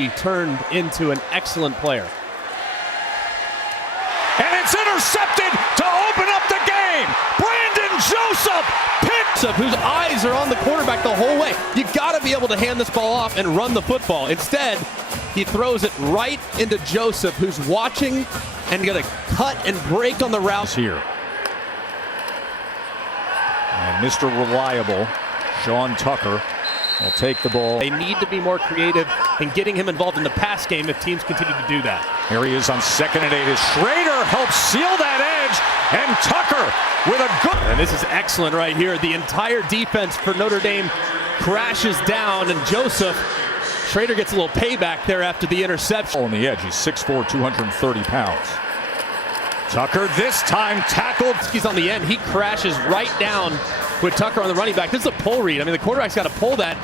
He turned into an excellent player. And it's intercepted to open up the game. Brandon Joseph picks up, whose eyes are on the quarterback the whole way. You got to be able to hand this ball off and run the football. Instead, he throws it right into Joseph, who's watching and going to cut and break on the route here. And Mr. Reliable, Sean Tucker, will take the ball. They need to be more creative in getting him involved in the pass game if teams continue to do that. Here he is on 2nd and 8 as Schrader helps seal that edge, and Tucker with a good... And this is excellent right here. The entire defense for Notre Dame crashes down, and Joseph, Schrader gets a little payback there after the interception. On the edge, he's 6'4", 230 pounds. Tucker this time tackled. He's on the end. He crashes right down with Tucker on the running back. This is a pull read. I mean, the quarterback's got to pull that.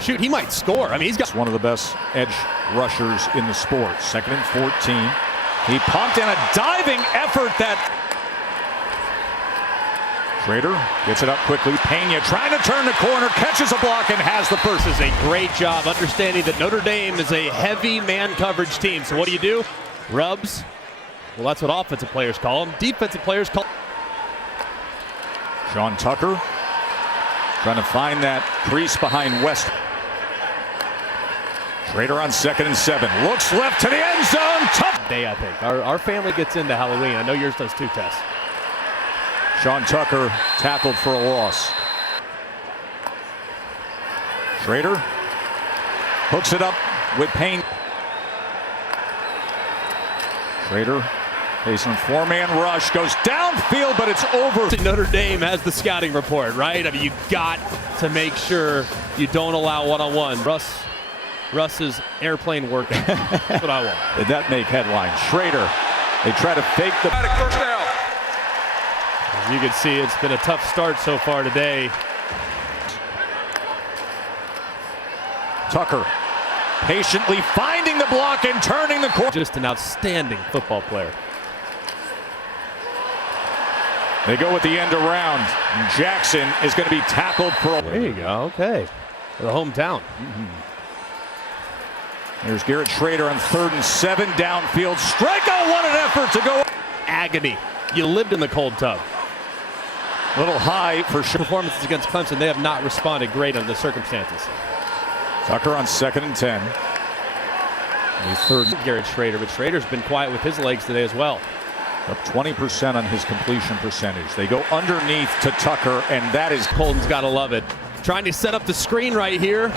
Shoot, he might score. I mean, he's got one of the best edge rushers in the sport. 2nd and 14. He pumped in a diving effort that Schrader gets it up quickly. Pena trying to turn the corner, catches a block, and has the first. This is a great job understanding that Notre Dame is a heavy man coverage team. So what do? Rubs. Well, that's what offensive players call them. Defensive players call. Sean Tucker trying to find that crease behind West. Schrader on 2nd and 7. Looks left to the end zone. Tough day, I think. Our family gets into Halloween. I know yours does too, Tess. Sean Tucker tackled for a loss. Schrader hooks it up with Payne. Schrader facing 4-man rush, goes downfield, but it's over. Notre Dame has the scouting report, right? I mean, you got to make sure you don't allow one-on-one. Russ's airplane workout. That's what I want. Did that make headlines? Schrader, they try to fake the first down. As you can see, it's been a tough start so far today. Tucker patiently finding the block and turning the corner. Just an outstanding football player. They go with the end around. Jackson is going to be tackled for a... There you go. Okay. For the hometown. Here's Garrett Schrader on 3rd and 7 downfield. Strikeout, what an effort to go. Agony. You lived in the cold tub. Little high for sure. Performances against Clemson, they have not responded great under the circumstances. Tucker on 2nd and 10. Third. Garrett Schrader, but Schrader's been quiet with his legs today as well. Up 20% on his completion percentage. They go underneath to Tucker, and that is... Colton's got to love it. Trying to set up the screen right here.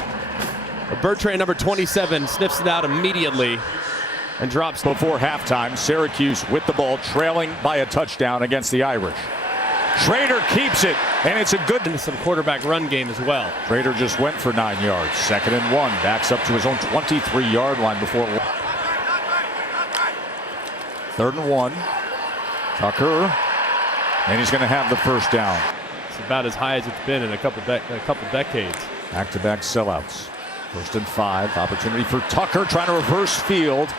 Bergeron, number 27, sniffs it out immediately and drops. Before halftime, Syracuse with the ball, trailing by a touchdown against the Irish. Schrader keeps it, and it's a good... Into some quarterback run game as well. Schrader just went for 9 yards. 2nd and 1, backs up to his own 23-yard line before... 3rd and 1. Tucker, and he's going to have the first down. It's about as high as it's been in a couple decades. Back-to-back sellouts. 1st and 5. Opportunity for Tucker trying to reverse field.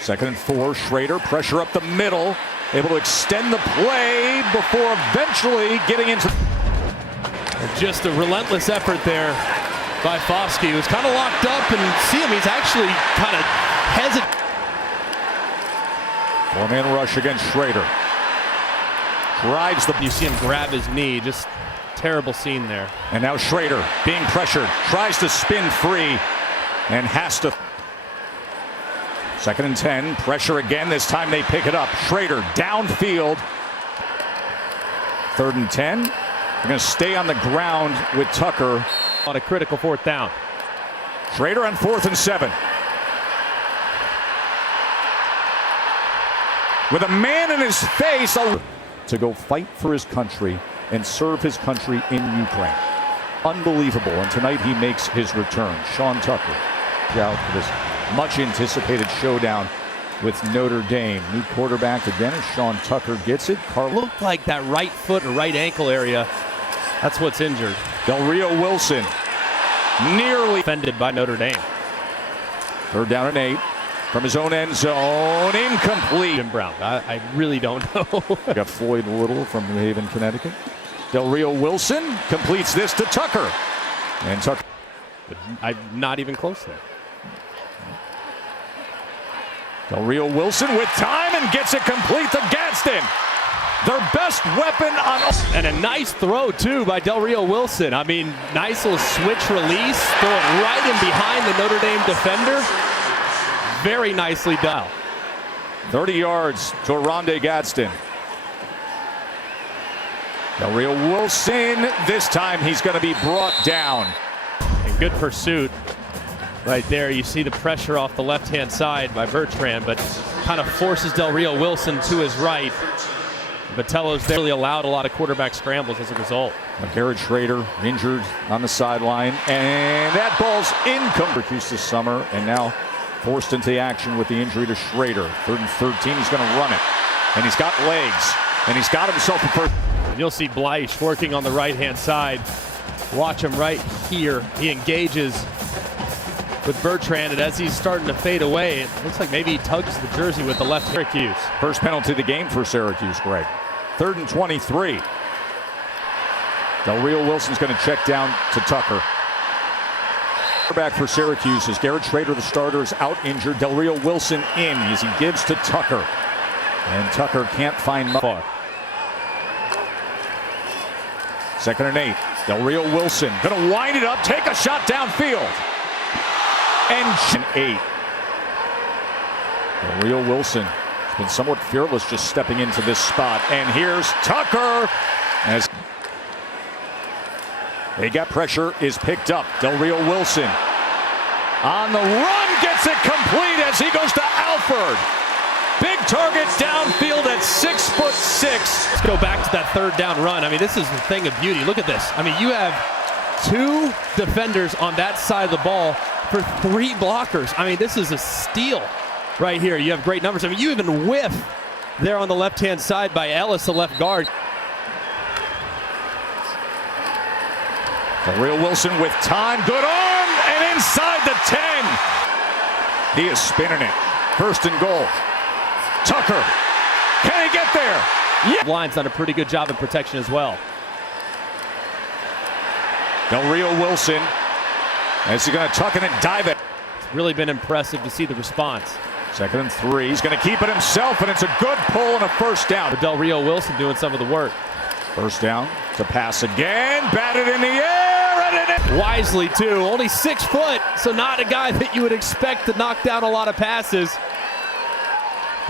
2nd and 4. Schrader pressure up the middle, able to extend the play before eventually getting into. Just a relentless effort there by Foskey, who's kind of locked up, and see him, he's actually kind of hesitant. 4-man rush against Schrader. Drives the... You see him grab his knee, just terrible scene there. And now Schrader being pressured, tries to spin free, and has to... 2nd and 10, pressure again, this time they pick it up. Schrader downfield. 3rd and 10. They're going to stay on the ground with Tucker. On a critical 4th down. Schrader on 4th and 7. With a man in his face to go fight for his country and serve his country in Ukraine. Unbelievable. And tonight he makes his return. Sean Tucker out for this much anticipated showdown with Notre Dame. New quarterback again as Sean Tucker gets it. Looked like that right foot or right ankle area. That's what's injured. Del Rio Wilson nearly offended by Notre Dame. 3rd down and 8. From his own end zone, incomplete. Jim Brown, I really don't know. Got Floyd Little from New Haven, Connecticut. Del Rio Wilson completes this to Tucker. And Tucker But I'm not even close there. Del Rio Wilson with time and gets it complete to Gadsden. Their best weapon on. And a nice throw, too, by Del Rio Wilson. I mean, nice little switch release. Throw it right in behind the Notre Dame defender. Very nicely done. 30 yards to Rondé Gadsden. Del Rio Wilson, this time he's going to be brought down. And good pursuit. Right there, you see the pressure off the left-hand side by Bergeron, but kind of forces Del Rio Wilson to his right. Vitello's barely allowed a lot of quarterback scrambles as a result. Garrett Schrader injured on the sideline, and that ball's incomplete. Syracuse this summer, and now forced into action with the injury to Schrader. 3rd and 13, he's going to run it, and he's got legs, and he's got himself a first. And you'll see Bleich working on the right-hand side. Watch him right here. He engages with Bergeron, and as he's starting to fade away, it looks like maybe he tugs the jersey with the left. Syracuse. First penalty of the game for Syracuse, Greg. 3rd and 23. Del Rio Wilson's going to check down to Tucker. Back for Syracuse is Garrett Schrader, the starter, is out injured. Del Rio Wilson in as he gives to Tucker. And Tucker can't find far. 2nd and 8. Del Rio Wilson going to wind it up, take a shot downfield. And 8. Del Rio Wilson has been somewhat fearless just stepping into this spot. And here's Tucker. As they got pressure, is picked up. Del Rio Wilson on the run, gets it complete as he goes to Alford. Big target downfield at 6'6". Let's go back to that 3rd down run. I mean, this is a thing of beauty. Look at this. I mean, you have 2 defenders on that side of the ball for 3 blockers. I mean, this is a steal right here. You have great numbers. I mean, you even whiff there on the left-hand side by Ellis, the left guard. Del Rio Wilson with time, good arm, and inside the 10. He is spinning it. 1st and goal. Tucker, can he get there? Yeah. Line's done a pretty good job in protection as well. Del Rio Wilson, as he's going to tuck it and dive it. It's really been impressive to see the response. 2nd and 3, he's going to keep it himself, and it's a good pull and a 1st down. But Del Rio Wilson doing some of the work. 1st down to pass again, batted in the air, and in it. Wisely, too. Only 6 foot, so not a guy that you would expect to knock down a lot of passes.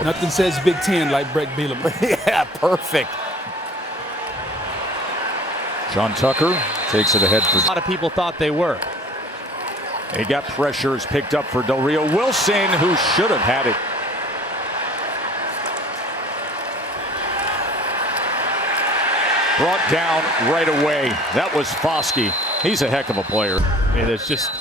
Nothing says Big Ten like Brett Bielema. Yeah, perfect. John Tucker takes it ahead for. A lot of people thought they were. They got pressures picked up for Del Rio Wilson, who should have had it. Brought down right away. That was Foskey. He's a heck of a player. I mean, it's just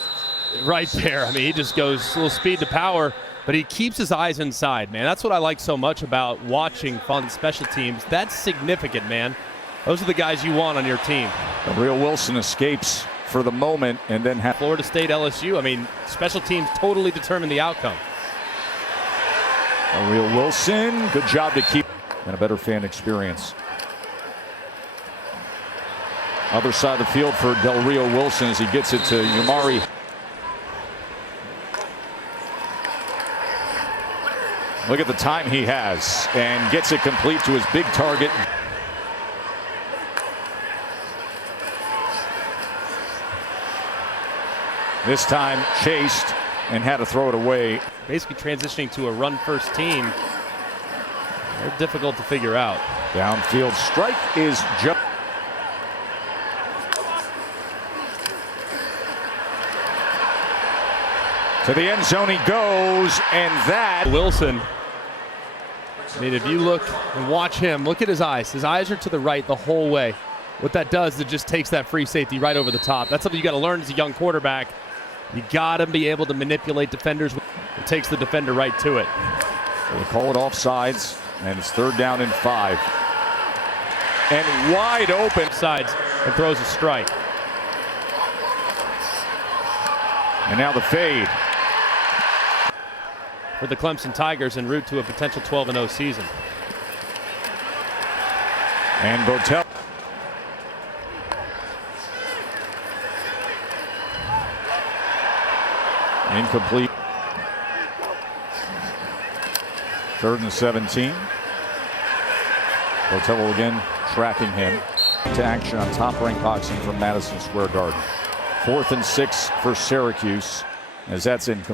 right there. I mean, he just goes a little speed to power, but he keeps his eyes inside, man. That's what I like so much about watching fun special teams. That's significant, man. Those are the guys you want on your team. Del Rio Wilson escapes for the moment and then Florida State, LSU. I mean, special teams totally determine the outcome. Del Rio Wilson, good job to keep and a better fan experience. Other side of the field for Del Rio Wilson as he gets it to Yamari. Look at the time he has and gets it complete to his big target. This time chased and had to throw it away. Basically transitioning to a run-first team. They're difficult to figure out. Downfield strike is just. To the end zone he goes, and that. Wilson. I mean, if you look and watch him, look at his eyes. His eyes are to the right the whole way. What that does, it just takes that free safety right over the top. That's something you got to learn as a young quarterback. You got to be able to manipulate defenders. It takes the defender right to it. So they call it offsides, and it's 3rd down and 5. And wide open. Sides and throws a strike. And now the fade. For the Clemson Tigers en route to a potential 12-0 season. And Botel. Incomplete. 3rd and 17. Botello again tracking him to action on Top-Rank Boxing from Madison Square Garden. 4th and 6 for Syracuse as that's incomplete.